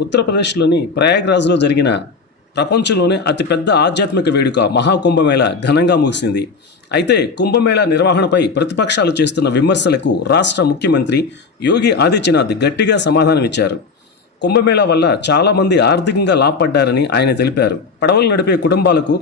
ఉత్తరప్రదేశ్లోని ప్రయాగ్రాజ్లో జరిగిన ప్రపంచంలోనే అతిపెద్ద ఆధ్యాత్మిక వేడుక మహాకుంభమేళ ఘనంగా ముగిసింది. అయితే కుంభమేళా నిర్వహణపై ప్రతిపక్షాలు చేస్తున్న విమర్శలకు రాష్ట్ర ముఖ్యమంత్రి యోగి ఆదిత్యనాథ్ గట్టిగా సమాధానమిచ్చారు. కుంభమేళా వల్ల చాలామంది ఆర్థికంగా లాభపడ్డారని ఆయన తెలిపారు. పడవలు నడిపే కుటుంబాలకు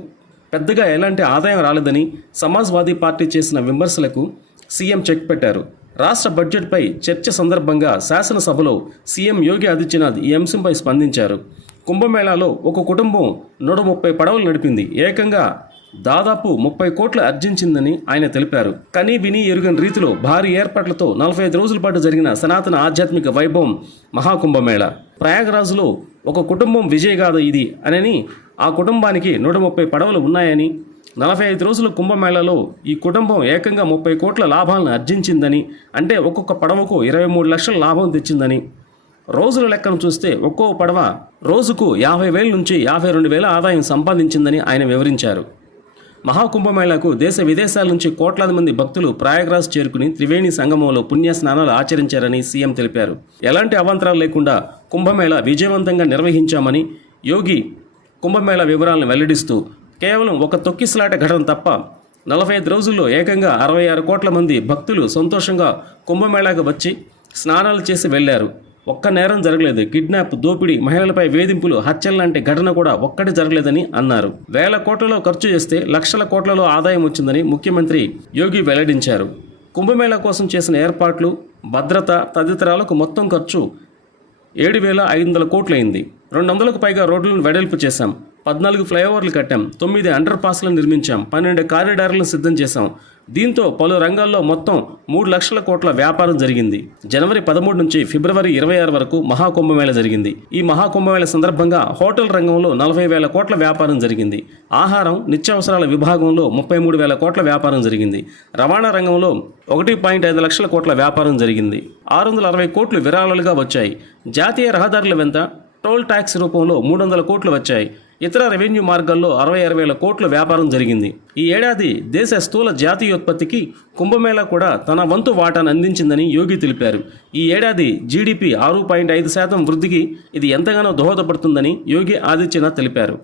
పెద్దగా ఎలాంటి ఆదాయం రాలేదని సమాజ్వాదీ పార్టీ చేసిన విమర్శలకు సీఎం చెక్ పెట్టారు. రాష్ట్ర బడ్జెట్పై చర్చ సందర్భంగా శాసనసభలో సీఎం యోగి ఆదిత్యనాథ్ ఈ అంశంపై స్పందించారు. కుంభమేళాలో ఒక కుటుంబం నూట ముప్పై పడవలు నడిపింది. ఏకంగా దాదాపు ముప్పై కోట్లు అర్జించిందని ఆయన తెలిపారు. కనీ విని ఎరుగని రీతిలో భారీ ఏర్పాట్లతో నలభై ఐదు రోజుల పాటు జరిగిన సనాతన ఆధ్యాత్మిక వైభవం మహాకుంభమేళ. ప్రయాగరాజులో ఒక కుటుంబం విజయగాథ ఇది అనని ఆ కుటుంబానికి నూట ముప్పై పడవలు ఉన్నాయని నలభై ఐదు రోజుల కుంభమేళలో ఈ కుటుంబం ఏకంగా ముప్పై కోట్ల లాభాలను ఆర్జించిందని అంటే ఒక్కొక్క పడవకు ఇరవై మూడు లక్షల లాభం తెచ్చిందని. రోజుల లెక్కను చూస్తే ఒక్కో పడవ రోజుకు యాభై వేల నుంచి యాభై రెండు వేల ఆదాయం సంపాదించిందని ఆయన వివరించారు. మహాకుంభమేళాకు దేశ విదేశాల నుంచి కోట్లాది మంది భక్తులు ప్రయాగ్రాజ్ చేరుకుని త్రివేణి సంగమంలో పుణ్య స్నానాలు ఆచరించారని సీఎం తెలిపారు. ఎలాంటి అవాంతరాలు లేకుండా కుంభమేళ విజయవంతంగా నిర్వహించామని యోగి కుంభమేళ వివరాలను వెల్లడిస్తూ కేవలం ఒక తొక్కిసలాట ఘటన తప్ప నలభై ఐదు రోజుల్లో ఏకంగా అరవై ఆరు కోట్ల మంది భక్తులు సంతోషంగా కుంభమేళాకు వచ్చి స్నానాలు చేసి వెళ్ళారు ఒక్క నేరం జరగలేదు. కిడ్నాప్ దోపిడీ మహిళలపై వేధింపులు హత్యలు లాంటి ఘటన కూడా ఒక్కటి జరగలేదని అన్నారు. వేల కోట్లలో ఖర్చు చేస్తే లక్షల కోట్లలో ఆదాయం వచ్చిందని ముఖ్యమంత్రి యోగి వెల్లడించారు. కుంభమేళా కోసం చేసిన ఏర్పాట్లు భద్రత తదితరాలకు మొత్తం ఖర్చు ఏడు వేల ఐదు వందల కోట్లయింది. రెండు వందలకు పైగా రోడ్లను వెడల్పు చేశాం. పద్నాలుగు ఫ్లైఓవర్లు కట్టాం తొమ్మిది అండర్ పాస్లను నిర్మించాం పన్నెండు కారిడార్లను సిద్ధం చేశాం. దీంతో పలు రంగాల్లో మొత్తం మూడు లక్షల కోట్ల వ్యాపారం జరిగింది. జనవరి పదమూడు నుంచి ఫిబ్రవరి ఇరవై ఆరు వరకు మహాకుంభమేళ జరిగింది. ఈ మహాకుంభమేళ సందర్భంగా హోటల్ రంగంలో నలభై వేల కోట్ల వ్యాపారం జరిగింది. ఆహారం నిత్యావసరాల విభాగంలో ముప్పై మూడు వేల కోట్ల వ్యాపారం జరిగింది. రవాణా రంగంలో ఒకటి పాయింట్ ఐదు లక్షల కోట్ల వ్యాపారం జరిగింది. ఆరు వందల అరవై కోట్లు విరాళాలుగా వచ్చాయి. జాతీయ రహదారుల వెంట టోల్ ట్యాక్స్ రూపంలో మూడు వందల కోట్లు వచ్చాయి. ఇతర రెవెన్యూ మార్గాల్లో అరవై అరవై వేల కోట్ల వ్యాపారం జరిగింది. ఈ ఏడాది దేశ స్థూల జాతీయోత్పత్తికి కుంభమేళా కూడా తన వంతు వాటాను అందించిందని యోగి తెలిపారు. ఈ ఏడాది జీడిపి ఆరు పాయింట్ ఐదు శాతం వృద్ధికి ఇది ఎంతగానో దోహదపడుతుందని యోగి ఆదిత్యనాథ్ తెలిపారు.